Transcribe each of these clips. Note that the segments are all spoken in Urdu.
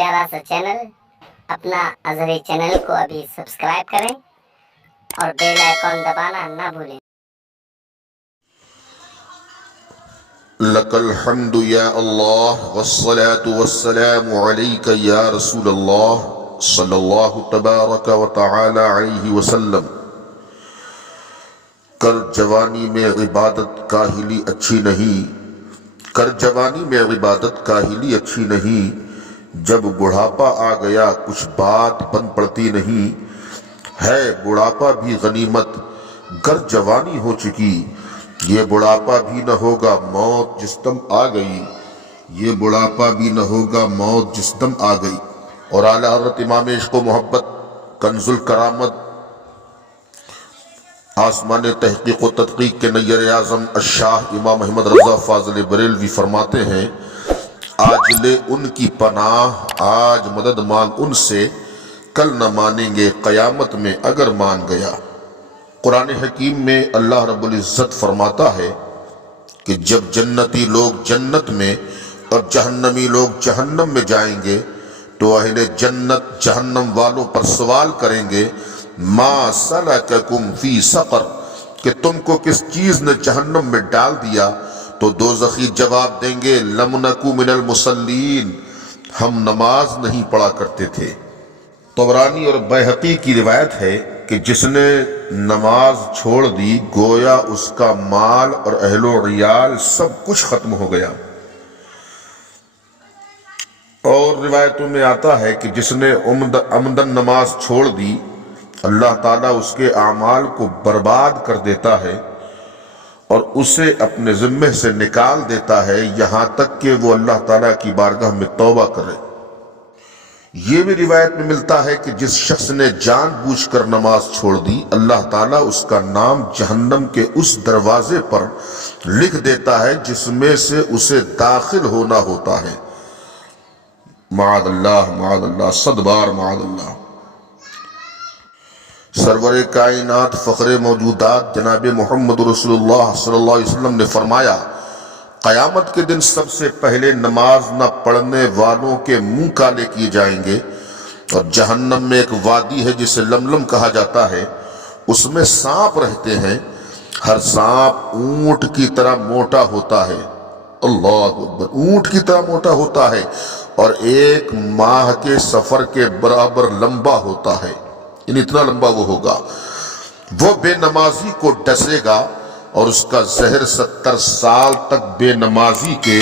پیارا سا چینل اپنا ازہری چینل کو ابھی سبسکرائب کریں اور بیل آئیکن دبانا نہ بھولیں۔ لك الحمد يا الله والصلاة والسلام عليك يا رسول الله صلى الله تبارك وتعالى عليه وسلم۔ کر جوانی میں عبادت کاہلی اچھی نہیں، کر جوانی میں عبادت کاہلی اچھی نہیں، جب بڑھاپا آ گیا کچھ بات بن پڑتی نہیں، ہے بڑھاپا بھی غنیمت گر جوانی ہو چکی، یہ بڑھاپا بھی نہ ہوگا موت جس دم آ گئی، یہ بڑھاپا بھی نہ ہوگا موت جس دم آ گئی۔ اور اعلیٰ حضرت امام عشق و محبت کنز الکرامت آسمان تحقیق و تدقیق کے نیر اعظم الشاہ امام احمد رضا فاضل بریلوی فرماتے ہیں، آج لے ان کی پناہ آج مدد مانگ ان سے، کل نہ مانیں گے قیامت میں اگر مان گیا۔ قرآن حکیم میں اللہ رب العزت فرماتا ہے کہ جب جنتی لوگ جنت میں اور جہنمی لوگ جہنم میں جائیں گے تو اہل جنت جہنم والوں پر سوال کریں گے، ما سلککم فی سقر، کہ تم کو کس چیز نے جہنم میں ڈال دیا؟ تو دوزخی جواب دیں گے، لم نکو من المصلین، ہم نماز نہیں پڑھا کرتے تھے۔ طبرانی اور بیہقی کی روایت ہے کہ جس نے نماز چھوڑ دی گویا اس کا مال اور اہل و عیال سب کچھ ختم ہو گیا۔ اور روایتوں میں آتا ہے کہ جس نے عمدن نماز چھوڑ دی اللہ تعالیٰ اس کے اعمال کو برباد کر دیتا ہے اور اسے اپنے ذمہ سے نکال دیتا ہے، یہاں تک کہ وہ اللہ تعالیٰ کی بارگاہ میں توبہ کرے۔ یہ بھی روایت میں ملتا ہے کہ جس شخص نے جان بوجھ کر نماز چھوڑ دی اللہ تعالیٰ اس کا نام جہنم کے اس دروازے پر لکھ دیتا ہے جس میں سے اسے داخل ہونا ہوتا ہے۔ معاذ اللہ صد بار معاذ اللہ۔ سرور کائنات فخر موجودات جناب محمد رسول اللہ صلی اللہ علیہ وسلم نے فرمایا، قیامت کے دن سب سے پہلے نماز نہ پڑھنے والوں کے منہ کالے کیے جائیں گے، اور جہنم میں ایک وادی ہے جسے لملم کہا جاتا ہے، اس میں سانپ رہتے ہیں، ہر سانپ اونٹ کی طرح موٹا ہوتا ہے، اللہ اکبر، اونٹ کی طرح موٹا ہوتا ہے اور ایک ماہ کے سفر کے برابر لمبا ہوتا ہے، یعنی اتنا لمبا وہ ہوگا۔ وہ بے نمازی کو ڈسے گا اور اس کا زہر 70 سال تک بے نمازی کے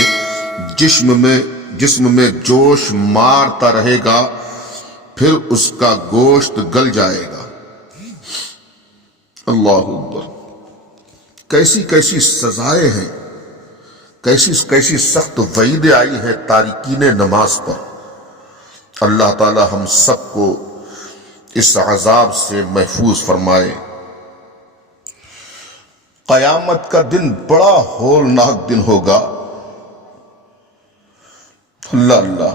جسم میں جوش مارتا رہے گا، پھر اس کا گوشت گل جائے گا۔ اللہ اکبر، کیسی کیسی سزائیں ہیں، کیسی سخت وعیدیں آئی ہیں تارکین نماز پر۔ اللہ تعالی ہم سب کو اس عذاب سے محفوظ فرمائے۔ قیامت کا دن بڑا ہولناک دن ہوگا۔ اللہ،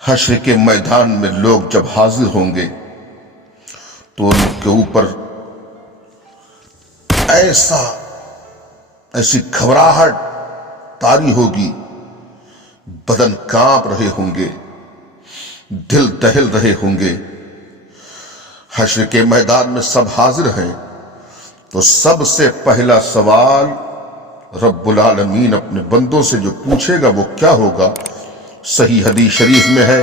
حشر کے میدان میں لوگ جب حاضر ہوں گے تو ان کے اوپر ایسی گھبراہٹ طاری ہوگی، بدن کانپ رہے ہوں گے، دل دہل رہے ہوں گے۔ حشر کے میدان میں سب حاضر ہیں تو سب سے پہلا سوال رب العالمین اپنے بندوں سے جو پوچھے گا وہ کیا ہوگا؟ صحیح حدیث شریف میں ہے،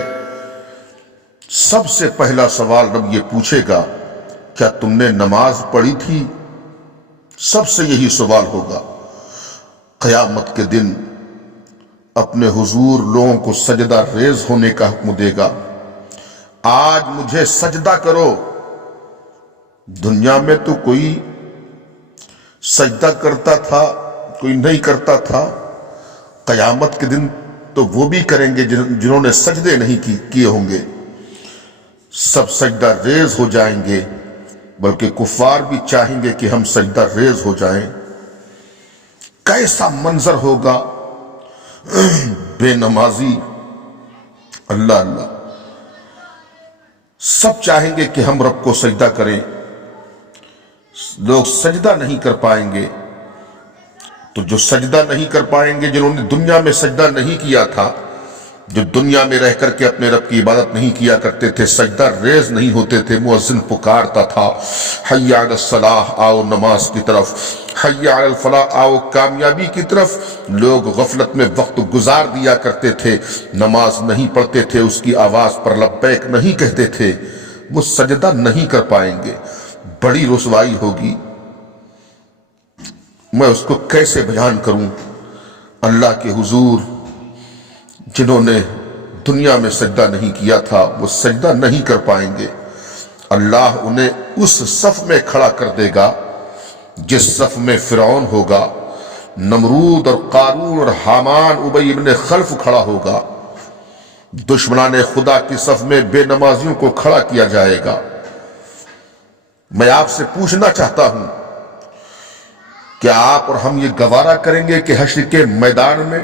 سب سے پہلا سوال رب یہ پوچھے گا، کیا تم نے نماز پڑھی تھی؟ سب سے یہی سوال ہوگا۔ قیامت کے دن اپنے حضور لوگوں کو سجدہ ریز ہونے کا حکم دے گا، آج مجھے سجدہ کرو۔ دنیا میں تو کوئی سجدہ کرتا تھا، کوئی نہیں کرتا تھا، قیامت کے دن تو وہ بھی کریں گے جنہوں نے سجدے نہیں کیے ہوں گے، سب سجدہ ریز ہو جائیں گے، بلکہ کفار بھی چاہیں گے کہ ہم سجدہ ریز ہو جائیں۔ کیسا منظر ہوگا، بے نمازی، اللہ، سب چاہیں گے کہ ہم رب کو سجدہ کریں، لوگ سجدہ نہیں کر پائیں گے۔ تو جو سجدہ نہیں کر پائیں گے، جنہوں نے دنیا میں سجدہ نہیں کیا تھا، جو دنیا میں رہ کر کے اپنے رب کی عبادت نہیں کیا کرتے تھے، سجدہ ریز نہیں ہوتے تھے، مؤذن پکارتا تھا حی علی الصلاح، آؤ نماز کی طرف، حی علی الفلاح، آؤ کامیابی کی طرف، لوگ غفلت میں وقت گزار دیا کرتے تھے، نماز نہیں پڑھتے تھے، اس کی آواز پر لبیک نہیں کہتے تھے، وہ سجدہ نہیں کر پائیں گے، بڑی رسوائی ہوگی۔ میں اس کو کیسے بیان کروں؟ اللہ کے حضور جنہوں نے دنیا میں سجدہ نہیں کیا تھا وہ سجدہ نہیں کر پائیں گے۔ اللہ انہیں اس صف میں کھڑا کر دے گا جس صف میں فرعون ہوگا، نمرود اور قارون اور حامان ابی ابن خلف کھڑا ہوگا، دشمنان خدا کی صف میں بے نمازیوں کو کھڑا کیا جائے گا۔ میں آپ سے پوچھنا چاہتا ہوں، کیا آپ اور ہم یہ گوارا کریں گے کہ حشر کے میدان میں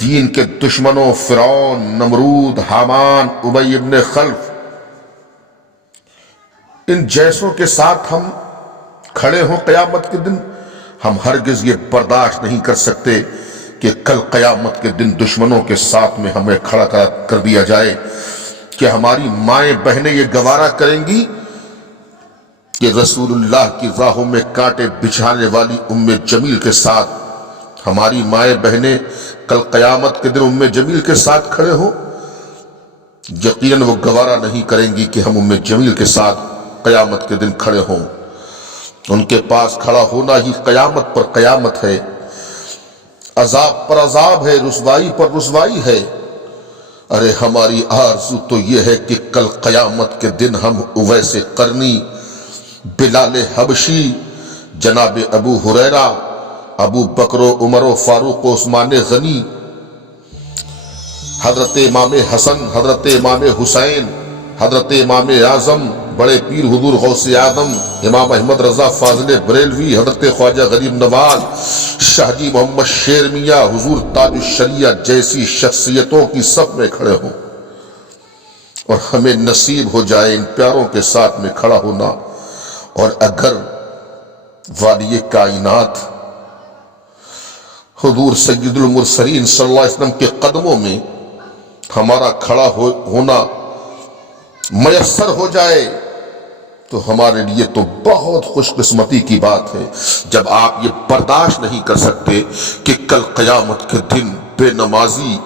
دین کے دشمنوں فرعون، نمرود، حامان، ابی ابن خلف، ان جیسوں کے ساتھ ہم کھڑے ہوں قیامت کے دن؟ ہم ہرگز یہ برداشت نہیں کر سکتے کہ کل قیامت کے دن دشمنوں کے ساتھ میں ہمیں کھڑا کر دیا جائے۔ کہ ہماری مائیں بہنیں یہ گوارا کریں گی کہ رسول اللہ کی راہوں میں کانٹے بچھانے والی ام جمیل کے ساتھ ہماری مائیں بہنیں کل قیامت کے دن ام جمیل کے ساتھ کھڑے ہوں؟ یقیناً وہ گوارا نہیں کریں گی کہ ہم ام جمیل کے ساتھ قیامت کے دن کھڑے ہوں۔ ان کے پاس کھڑا ہونا ہی قیامت پر قیامت ہے، عذاب پر عذاب ہے، رسوائی پر رسوائی ہے۔ ارے ہماری آرزو تو یہ ہے کہ کل قیامت کے دن ہم اویس قرنی، بلال حبشی، جناب ابو ہریرہ، ابو بکر و عمر و فاروق و عثمان غنی، حضرت امام حسن، حضرت امام حسین، حضرت امام اعظم، بڑے پیر حضور غوث اعظم، امام احمد رضا فاضل بریلوی، حضرت خواجہ غریب نواز، شاہ جی محمد شیر میاں، حضور تاج الشریعہ جیسی شخصیتوں کی صف میں کھڑے ہوں، اور ہمیں نصیب ہو جائے ان پیاروں کے ساتھ میں کھڑا ہونا۔ اور اگر والی کائنات حضور سید المرسلین صلی اللہ علیہ وسلم کے قدموں میں ہمارا کھڑا ہونا میسر ہو جائے تو ہمارے لیے تو بہت خوش قسمتی کی بات ہے۔ جب آپ یہ برداشت نہیں کر سکتے کہ کل قیامت کے دن بے نمازی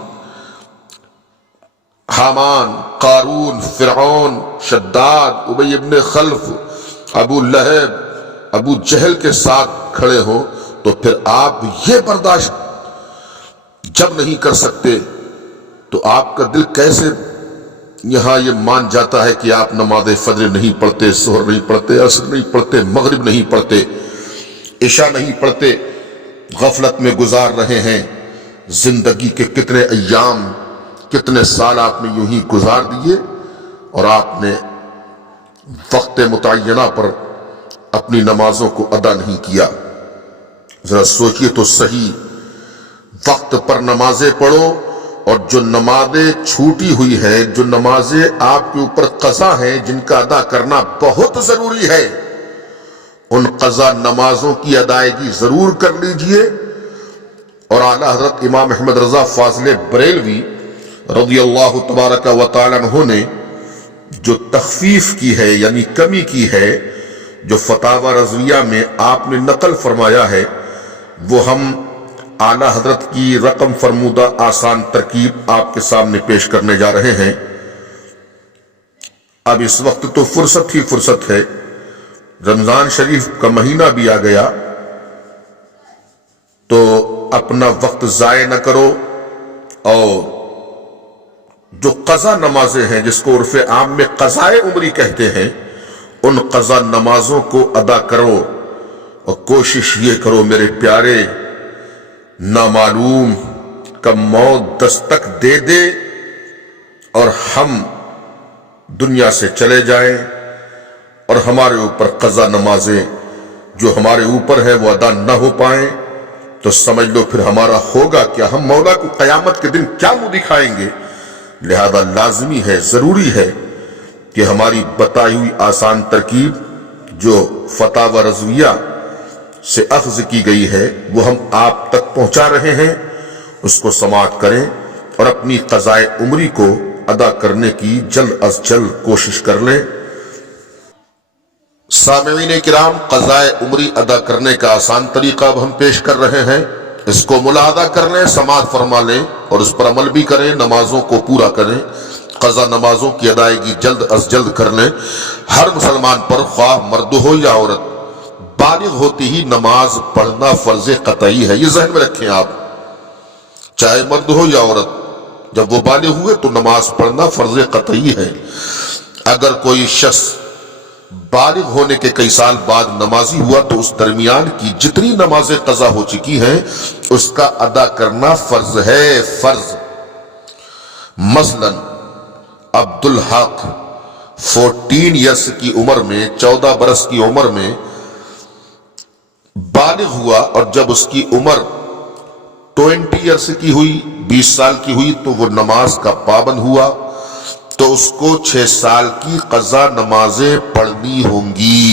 حامان، قارون، فرعون، شداد، ابی ابن خلف، ابو لہب، ابو جہل کے ساتھ کھڑے ہوں، تو پھر آپ یہ برداشت جب نہیں کر سکتے تو آپ کا دل کیسے یہاں یہ مان جاتا ہے کہ آپ نماز فجر نہیں پڑھتے، ظہر نہیں پڑھتے، عصر نہیں پڑھتے، مغرب نہیں پڑھتے، عشاء نہیں پڑھتے، غفلت میں گزار رہے ہیں؟ زندگی کے کتنے ایام، کتنے سال آپ نے یوں ہی گزار دیے اور آپ نے وقت متعینہ پر اپنی نمازوں کو ادا نہیں کیا۔ ذرا سوچئے تو صحیح، وقت پر نمازیں پڑھو، اور جو نمازیں چھوٹی ہوئی ہیں، جو نمازیں آپ کے اوپر قضا ہیں، جن کا ادا کرنا بہت ضروری ہے، ان قضا نمازوں کی ادائیگی ضرور کر لیجئے۔ اور اعلیٰ حضرت امام احمد رضا فاضل بریلوی رضی اللہ تبارک و تعالیٰ عنہ نے جو تخفیف کی ہے، یعنی کمی کی ہے، جو فتاوی رضویہ میں آپ نے نقل فرمایا ہے، وہ ہم اعلیٰ حضرت کی رقم فرمودہ آسان ترکیب آپ کے سامنے پیش کرنے جا رہے ہیں۔ اب اس وقت تو فرصت ہی فرصت ہے، رمضان شریف کا مہینہ بھی آ گیا، تو اپنا وقت ضائع نہ کرو، اور جو قضا نمازیں ہیں، جس کو عرف عام میں قضائے عمری کہتے ہیں، ان قضا نمازوں کو ادا کرو، اور کوشش یہ کرو میرے پیارے، نامعلوم کب موت دستک دے دے اور ہم دنیا سے چلے جائیں، اور ہمارے اوپر قضا نمازیں جو ہمارے اوپر ہے وہ ادا نہ ہو پائیں، تو سمجھ لو پھر ہمارا ہوگا کیا، ہم مولا کو قیامت کے دن کیا منہ دکھائیں گے۔ لہذا لازمی ہے، ضروری ہے کہ ہماری بتائی ہوئی آسان ترکیب جو فتاوی رضویہ سے اخذ کی گئی ہے وہ ہم آپ تک پہنچا رہے ہیں، اس کو سماعت کریں اور اپنی قضائے عمری کو ادا کرنے کی جلد از جلد کوشش کر لیں۔ سامعین کرام، قضائے عمری ادا کرنے کا آسان طریقہ اب ہم پیش کر رہے ہیں، اس کو ملاحظہ کر لیں، سماعت فرما لیں اور اس پر عمل بھی کریں، نمازوں کو پورا کریں، قضا نمازوں کی ادائیگی جلد از جلد کر لیں۔ ہر مسلمان پر، خواہ مرد ہو یا عورت، بالغ ہوتی ہی نماز پڑھنا فرض قطعی ہے، یہ ذہن میں رکھیں آپ، چاہے مرد ہو یا عورت، جب وہ بالغ ہوئے تو نماز پڑھنا فرض قطعی ہے۔ اگر کوئی شخص بالغ ہونے کے کئی سال بعد نمازی ہوا تو اس درمیان کی جتنی نمازیں قضا ہو چکی ہیں اس کا ادا کرنا فرض ہے، فرض۔ مثلا عبدالحق 14 ایئرس کی عمر میں، 14 برس کی عمر میں بالغ ہوا، اور جب اس کی عمر 20 ایئرس کی ہوئی، 20 سال کی ہوئی، تو وہ نماز کا پابند ہوا، تو اس کو 6 سال کی قضا نمازیں پڑھنی ہوں گی۔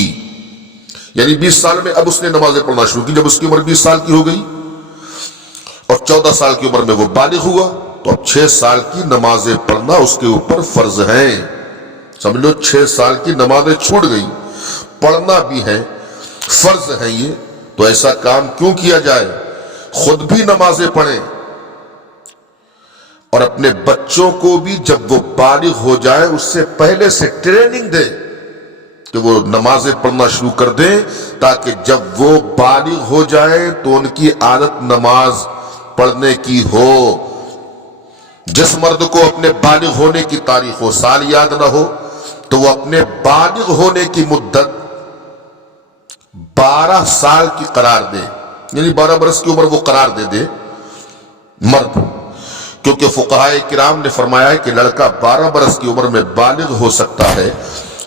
یعنی 20 سال میں اب اس نے نمازیں پڑھنا شروع کی، جب اس کی عمر 20 سال کی ہو گئی اور 14 سال کی عمر میں وہ بالغ ہوا، تو اب 6 سال کی نمازیں پڑھنا اس کے اوپر فرض ہیں۔ سمجھ لو 6 سال کی نمازیں چھوٹ گئی، پڑھنا بھی ہے، فرض ہیں یہ، تو ایسا کام کیوں کیا جائے؟ خود بھی نمازیں پڑھیں اور اپنے بچوں کو بھی جب وہ بالغ ہو جائے اس سے پہلے سے ٹریننگ دے کہ وہ نمازیں پڑھنا شروع کر دیں، تاکہ جب وہ بالغ ہو جائے تو ان کی عادت نماز پڑھنے کی ہو۔ جس مرد کو اپنے بالغ ہونے کی تاریخ و سال یاد نہ ہو تو وہ اپنے بالغ ہونے کی مدت 12 سال کی قرار دے، یعنی 12 برس کی عمر وہ قرار دے مرد، کیونکہ فقہائے کرام نے فرمایا ہے کہ لڑکا 12 برس کی عمر میں بالغ ہو سکتا ہے۔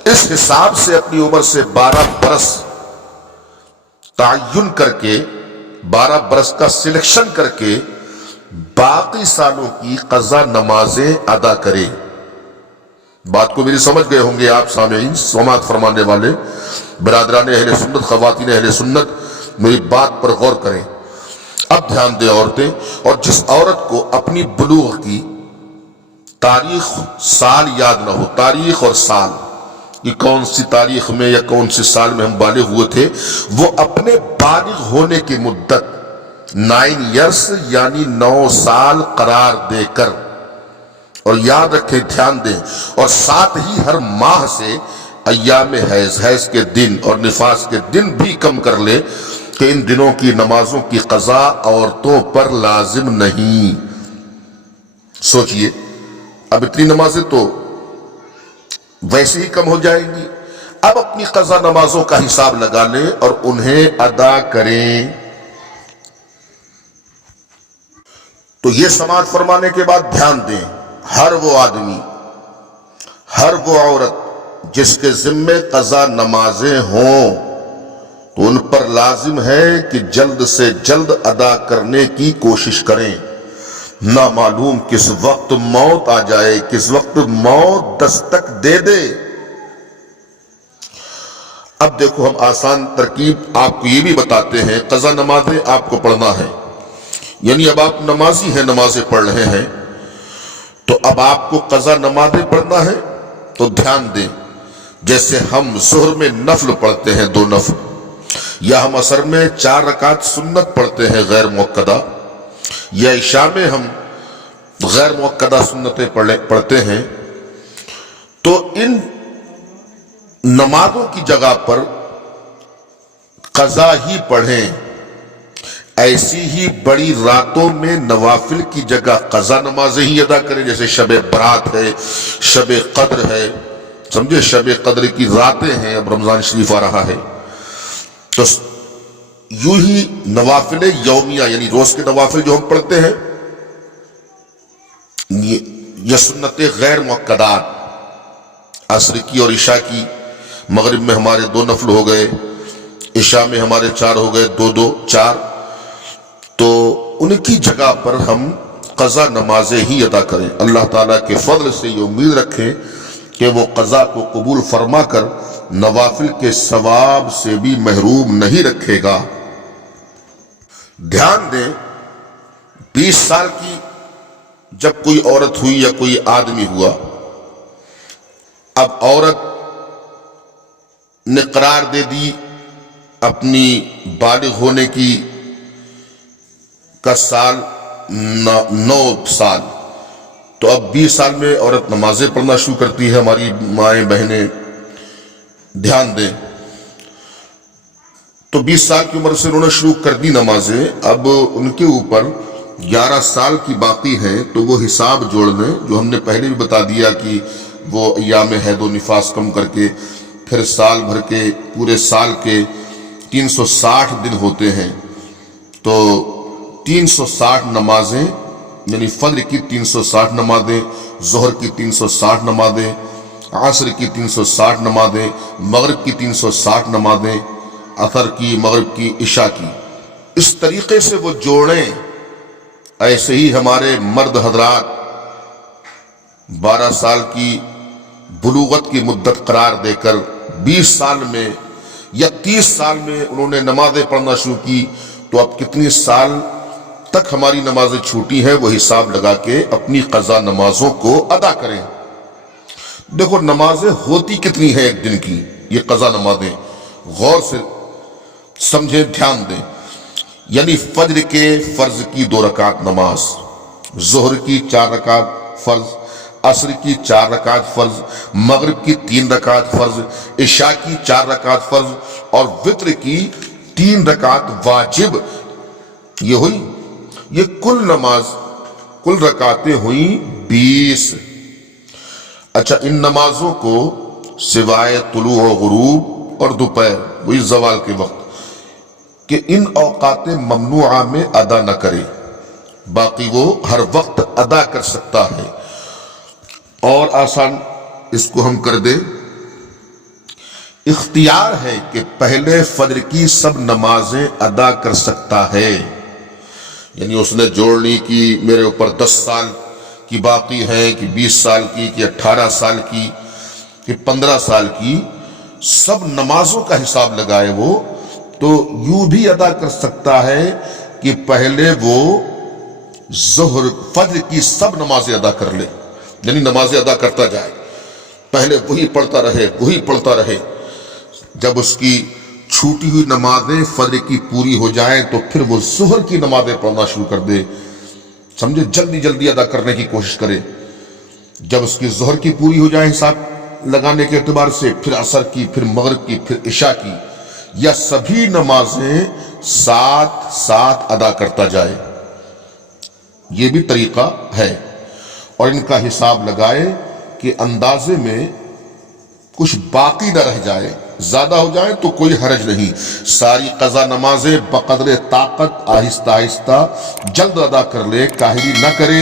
اس حساب سے اپنی عمر سے 12 برس تعین کر کے، 12 برس کا سلیکشن کر کے باقی سالوں کی قضا نمازیں ادا کرے۔ بات کو میری سمجھ گئے ہوں گے آپ سامعین، سماعت فرمانے والے برادران اہل سنت، خواتین اہل سنت، میری بات پر غور کریں۔ اب دھیان دیں عورتیں، اور جس عورت کو اپنی بلوغ کی تاریخ سال یاد نہ ہو، تاریخ اور سال، یہ کون سی تاریخ میں یا کون سی سال میں ہم بالغ ہوئے تھے، وہ اپنے بالغ ہونے کی مدت 9 ایئرس یعنی 9 سال قرار دے کر، اور یاد رکھیں، دھیان دیں، اور ساتھ ہی ہر ماہ سے ایام حیض کے دن اور نفاس کے دن بھی کم کر لے کہ ان دنوں کی نمازوں کی قضا عورتوں پر لازم نہیں۔ سوچئے، اب اتنی نمازیں تو ویسے ہی کم ہو جائیں گی، اب اپنی قضا نمازوں کا حساب لگا لیں اور انہیں ادا کریں۔ تو یہ سماعت فرمانے کے بعد دھیان دیں، ہر وہ آدمی، ہر وہ عورت جس کے ذمے قضا نمازیں ہوں تو ان پر لازم ہے کہ جلد سے جلد ادا کرنے کی کوشش کریں، نہ معلوم کس وقت موت آ جائے، کس وقت موت دستک دے دے۔ اب دیکھو، ہم آسان ترکیب آپ کو یہ بھی بتاتے ہیں، قضا نمازیں آپ کو پڑھنا ہے، یعنی اب آپ نمازی ہیں، نمازیں پڑھ رہے ہیں، تو اب آپ کو قضا نمازیں پڑھنا ہے تو دھیان دیں، جیسے ہم ظہر میں نفل پڑھتے ہیں 2 نفل، یا ہم عصر میں 4 رکعت سنت پڑھتے ہیں غیر موقدہ، یا عشاء میں ہم غیر موقدہ سنتیں پڑھتے ہیں، تو ان نمازوں کی جگہ پر قضا ہی پڑھیں۔ ایسی ہی بڑی راتوں میں نوافل کی جگہ قضا نمازیں ہی ادا کریں، جیسے شب برات ہے، شب قدر ہے، سمجھے، شب قدر کی راتیں ہیں، اب رمضان شریف آ رہا ہے، تو یوں ہی نوافل یومیہ یعنی روز کے نوافل جو ہم پڑھتے ہیں، یہ سنت غیر مؤکدات، عصر کی اور عشاء کی، مغرب میں ہمارے 2 نفل ہو گئے، عشاء میں ہمارے 4 ہو گئے، 2 4، تو ان کی جگہ پر ہم قضا نمازیں ہی ادا کریں۔ اللہ تعالیٰ کے فضل سے یہ امید رکھیں کہ وہ قضا کو قبول فرما کر نوافل کے ثواب سے بھی محروم نہیں رکھے گا۔ دھیان دیں، 20 سال کی جب کوئی عورت ہوئی یا کوئی آدمی ہوا، اب عورت نے قرار دے دی اپنی بالغ ہونے کی کا سال 9 سال، تو اب 20 سال میں عورت نمازیں پڑھنا شروع کرتی ہے۔ ہماری مائیں بہنیں دھیان دیں، تو 20 سال کی عمر سے انہوں نے شروع کر دی نمازیں، اب ان کے اوپر 11 سال کی باقی ہیں، تو وہ حساب جوڑ لیں جو ہم نے پہلے بھی بتا دیا کہ وہ ایام حید و نفاس کم کر کے پھر سال بھر کے پورے سال کے 360 دن ہوتے ہیں، تو 360 نمازیں، یعنی فجر کی 360 نمازیں، ظہر کی 360 نمازیں، عصر کی 360 نمازیں، مغرب کی 360 نمازیں، عصر کی، مغرب کی، عشاء کی، اس طریقے سے وہ جوڑیں۔ ایسے ہی ہمارے مرد حضرات 12 سال کی بلوغت کی مدت قرار دے کر 20 سال میں یا 30 سال میں انہوں نے نمازیں پڑھنا شروع کی، تو اب کتنی سال تک ہماری نمازیں چھوٹی ہیں وہ حساب لگا کے اپنی قضا نمازوں کو ادا کریں۔ دیکھو نمازیں ہوتی کتنی ہیں ایک دن کی، یہ قضا نمازیں غور سے سمجھیں، دھیان دیں۔ یعنی فجر کے فرض کی 2 رکعت نماز، ظہر کی 4 رکعت فرض، عصر کی 4 رکعت فرض، مغرب کی 3 رکعت فرض، عشاء کی 4 رکعت فرض، اور وتر کی 3 رکعت واجب۔ یہ ہوئی، یہ کل نماز، کل رکعتیں ہوئیں 20۔ اچھا، ان نمازوں کو سوائے طلوع و غروب اور دوپہر، وہی زوال کے وقت، کہ ان اوقات ممنوعہ میں ادا نہ کرے، باقی وہ ہر وقت ادا کر سکتا ہے۔ اور آسان اس کو ہم کر دیں، اختیار ہے کہ پہلے فجر کی سب نمازیں ادا کر سکتا ہے، یعنی اس نے جوڑ لی کہ میرے اوپر 10 سال کی باقی ہے، کہ 20 سال کی، کہ 18 سال کی، کہ 15 سال کی، سب نمازوں کا حساب لگائے وہ، تو یوں بھی ادا کر سکتا ہے کہ پہلے وہ ظہر فجر کی سب نمازیں ادا کر لے، یعنی نمازیں ادا کرتا جائے، پہلے وہی پڑھتا رہے، وہی پڑھتا رہے، جب اس کی چھوٹی ہوئی نمازیں فجر کی پوری ہو جائیں تو پھر وہ ظہر کی نمازیں پڑھنا شروع کر دے، سمجھے، جلدی جلدی ادا کرنے کی کوشش کرے۔ جب اس کی ظہر کی پوری ہو جائے حساب لگانے کے اعتبار سے، پھر عصر کی، پھر مغرب کی، پھر عشاء کی، یا سبھی نمازیں ساتھ ساتھ ادا کرتا جائے، یہ بھی طریقہ ہے۔ اور ان کا حساب لگائے کہ اندازے میں کچھ باقی نہ رہ جائے، زیادہ ہو جائے تو کوئی حرج نہیں، ساری قضا نمازیں بقدر طاقت آہستہ آہستہ جلد ادا کر لے، کاہلی نہ کرے۔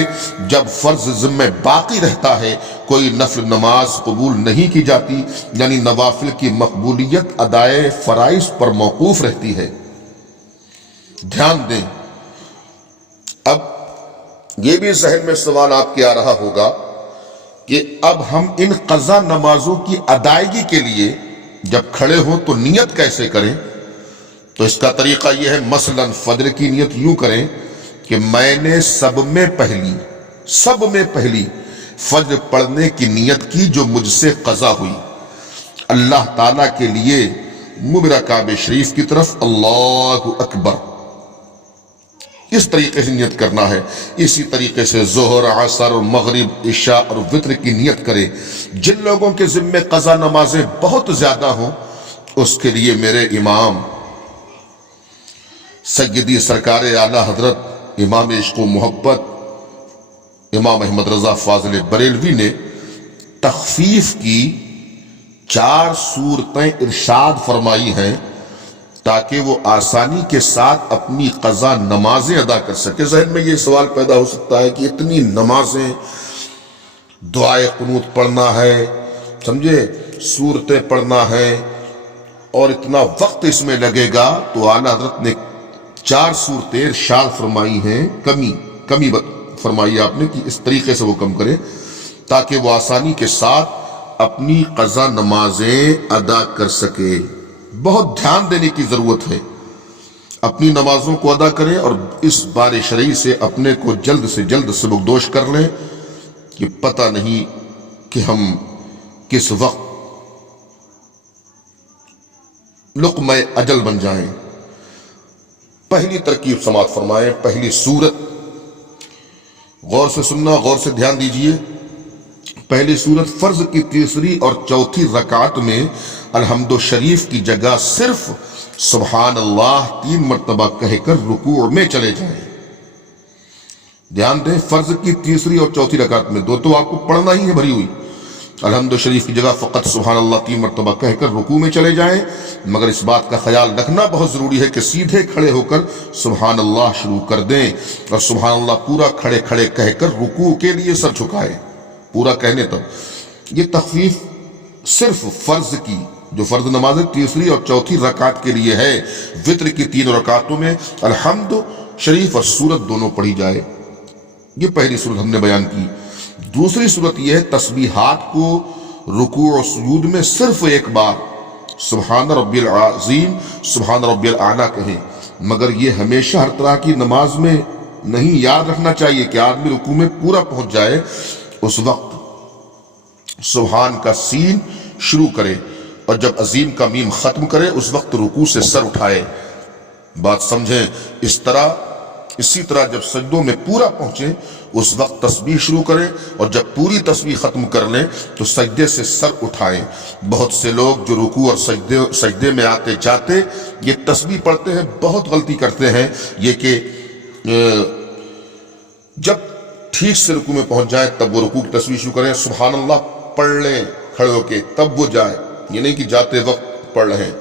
جب فرض ذمہ باقی رہتا ہے، کوئی نفل نماز قبول نہیں کی جاتی، یعنی نوافل کی مقبولیت ادائے فرائض پر موقوف رہتی ہے۔ دھیان دیں۔ اب یہ بھی ذہن میں سوال آپ کے آ رہا ہوگا کہ اب ہم ان قضا نمازوں کی ادائیگی کے لیے جب کھڑے ہوں تو نیت کیسے کریں؟ تو اس کا طریقہ یہ ہے، مثلا فجر کی نیت یوں کریں کہ میں نے سب میں پہلی فجر پڑھنے کی نیت کی جو مجھ سے قضا ہوئی، اللہ تعالیٰ کے لیے منہ میرا کعبہ شریف کی طرف، اللہ اکبر، اس طریقے سے نیت کرنا ہے۔ اسی طریقے سے ظہر، عصر، مغرب، عشاء اور وتر کی نیت کرے۔ جن لوگوں کے ذمہ قضا نمازیں بہت زیادہ ہوں، اس کے لیے میرے امام سیدی سرکار اعلیٰ حضرت امام عشق و محبت امام احمد رضا فاضل بریلوی نے تخفیف کی 4 صورتیں ارشاد فرمائی ہیں تاکہ وہ آسانی کے ساتھ اپنی قضا نمازیں ادا کر سکے۔ ذہن میں یہ سوال پیدا ہو سکتا ہے کہ اتنی نمازیں، دعائے قنوت پڑھنا ہے، سمجھے، صورتیں پڑھنا ہے، اور اتنا وقت اس میں لگے گا، تو اعلیٰ حضرت نے 4 صورتیں ارشاد فرمائی ہیں، کمی فرمائی آپ نے کہ اس طریقے سے وہ کم کرے تاکہ وہ آسانی کے ساتھ اپنی قضا نمازیں ادا کر سکے۔ بہت دھیان دینے کی ضرورت ہے۔ اپنی نمازوں کو ادا کریں اور اس بار شرعی سے اپنے کو جلد سے جلد سبکدوش کر لیں کہ پتہ نہیں کہ ہم کس وقت لقمہ اجل بن جائیں۔ پہلی ترکیب سماعت فرمائیں، پہلی سورت غور سے سننا، غور سے دھیان دیجئے۔ پہلی سورت فرض کی تیسری اور چوتھی رکعت میں الحمد شریف کی جگہ صرف سبحان اللہ 3 مرتبہ کہہ کر رکوع میں چلے جائیں۔ دھیان دیں، فرض کی تیسری اور چوتھی رکعت میں دو تو آپ کو پڑھنا ہی ہے بھری ہوئی، الحمد شریف کی جگہ فقط سبحان اللہ 3 مرتبہ کہہ کر رکوع میں چلے جائیں، مگر اس بات کا خیال رکھنا بہت ضروری ہے کہ سیدھے کھڑے ہو کر سبحان اللہ شروع کر دیں اور سبحان اللہ پورا کھڑے کھڑے کہہ کر رکوع کے لیے سر جھکائے، پورا کہنے تک۔ یہ تخفیف صرف فرض کی جو فرض نماز تیسری اور چوتھی رکعت کے لیے ہے۔ وتر کی 3 رکعتوں میں الحمد شریف اور سورت دونوں پڑھی جائے۔ یہ پہلی صورت ہم نے بیان کی۔ دوسری صورت یہ ہے تسبیحات کو رکوع و سجود میں صرف ایک بار سبحان ربی العظیم سبحان ربی الاعلیٰ کہیں، مگر یہ ہمیشہ ہر طرح کی نماز میں نہیں۔ یاد رکھنا چاہیے کہ آدمی رکوع میں پورا پہنچ جائے، اس وقت سبحان کا سین شروع کرے اور جب عظیم کا میم ختم کرے اس وقت رکوع سے سر اٹھائے۔ بات سمجھیں، اسی طرح جب سجدوں میں پورا پہنچے اس وقت تسبیح شروع کریں اور جب پوری تسبیح ختم کر لیں تو سجدے سے سر اٹھائیں۔ بہت سے لوگ جو رکوع اور سجدے میں آتے جاتے یہ تسبیح پڑھتے ہیں، بہت غلطی کرتے ہیں یہ کہ جب ٹھیک سے رکوع میں پہنچ جائیں تب وہ رکوع کی تسبیح شروع کریں، سبحان اللہ پڑھ لیں کھڑے ہو کے تب وہ جائے، یہ نہیں کہ جاتے وقت پڑھ رہے ہیں۔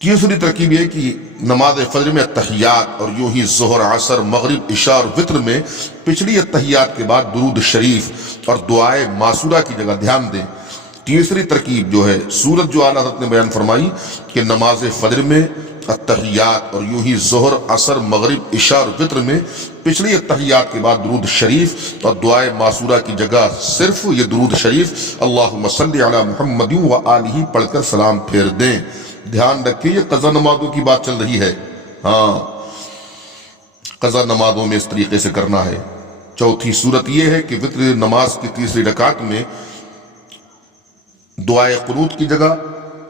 تیسری ترکیب یہ کہ نماز فجر میں التحیات اور یوں ہی ظہر، عصر، مغرب، عشاء اور وتر میں پچھلی التحیات کے بعد درود شریف اور دعائے معصورہ کی جگہ دھیان دیں۔ تیسری ترکیب جو ہے سورت جو اعلیٰ حضرت نے بیان فرمائی کہ نماز فجر میں التحیات اور یوں ہی ظہر، عصر، مغرب، عشاء اور وتر میں پچھلی التحیات کے بعد درود شریف اور دعائے معصورہ کی جگہ صرف یہ درود شریف اللہم صلی علی محمد و آلہ پڑھ کر سلام پھیر دیں۔ دھیان رکھیں یہ قضا نمازوں کی بات چل رہی ہے، ہاں قضا نمازوں میں اس طریقے سے کرنا ہے۔ چوتھی صورت یہ ہے کہ وتر نماز کی تیسری رکعت میں دعائے قنوت کی جگہ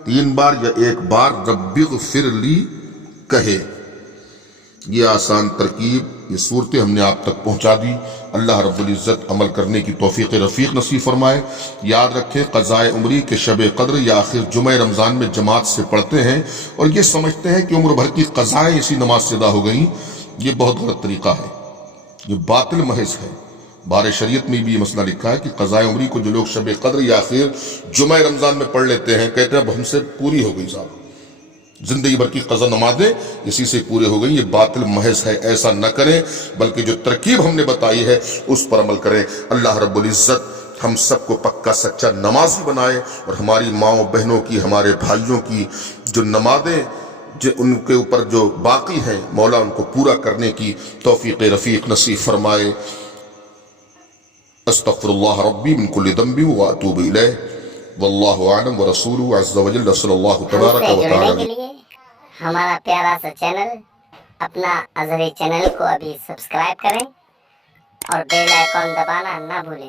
3 بار یا 1 بار رب اغفر لی کہے۔ یہ آسان ترکیب، یہ صورتیں ہم نے آپ تک پہنچا دی۔ اللہ رب العزت عمل کرنے کی توفیق رفیق نصیب فرمائے۔ یاد رکھیں قضائے عمری کے شب قدر یا آخر جمعہ رمضان میں جماعت سے پڑھتے ہیں اور یہ سمجھتے ہیں کہ عمر بھر کی قضائیں اسی نماز سے ادا ہو گئیں، یہ بہت غلط طریقہ ہے، یہ باطل محض ہے۔ بار شریعت میں بھی یہ مسئلہ لکھا ہے کہ قضائے عمری کو جو لوگ شب قدر یا آخر جمعہ رمضان میں پڑھ لیتے ہیں کہتے ہیں اب ہم سے پوری ہو گئی صاحب، زندگی بھر کی قضا نمازیں اسی سے پورے ہو گئی، یہ باطل محض ہے۔ ایسا نہ کریں بلکہ جو ترکیب ہم نے بتائی ہے اس پر عمل کریں۔ اللہ رب العزت ہم سب کو پکا سچا نمازی بنائے اور ہماری ماؤں بہنوں کی، ہمارے بھائیوں کی جو نمازیں ان کے اوپر جو باقی ہیں مولا ان کو پورا کرنے کی توفیق رفیق نصیب فرمائے۔ استغفر اللہ ربی من کل ذنب واتوب الیہ واللہ اعلم ورسولہ عز وجل صلی اللہ ہم تبارک سے و جڑنے تعالی۔ کے لیے ہمارا پیارا سا چینل اپنا ازہری چینل کو ابھی سبسکرائب کریں اور بیل آئیکن دبانا نہ بھولیں۔